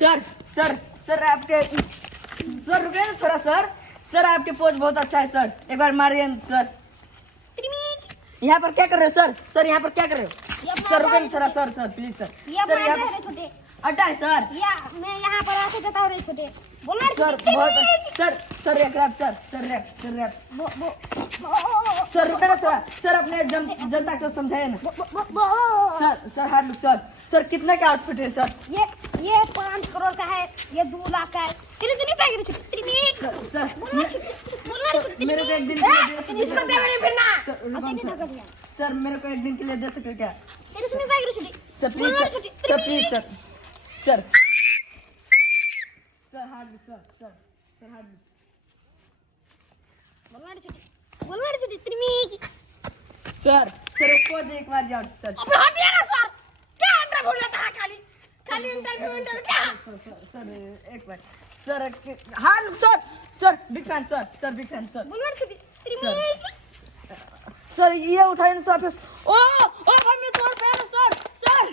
Sir sir sir आपके सर रुके ना थोड़ा सर आपके पोज बहुत अच्छा है सर, एक बार मारिए सर। यहाँ पर क्या कर रहे हो सर यहाँ पर क्या कर रहे हो सर? रुके ना थोड़ा सर प्लीज सर यहाँ पर छोटे अड्डा है सर। मैं यहाँ पर आके जता रहे छोटे बोलना सर बहुत सर रैप सर रुके ना थोड़ा सर, अपने जनता को समझाइए ना सर हाथ लो सर कितने का आउटफिट है सर? ये 5 करोड़ का है, ये 2 लाख का है। तेरे सुनी पाएगी छोटे सर बोलना मेरे को एक दिन के लिए इसको दे मेरे फिरना सर मेरे को एक दिन के लिए दे सकते क्या तेरे सुनी पाएगी छोटे सर? प्लीज सर हाथ लो सर हाथ लो बोलना छोटे त्रिमी सर एक पोज एक बार जाओ सर। अबे हटिया ना सर, क्या इंटरव्यू लेता है खाली इंटरव्यू क्या? सर एक बार सर हाँ सर बिग फैन सर बोलना छोटे त्रिमी सर ये उठाइए ना तो आप ओ भाई मैं तुम्हारा फैन हूं सर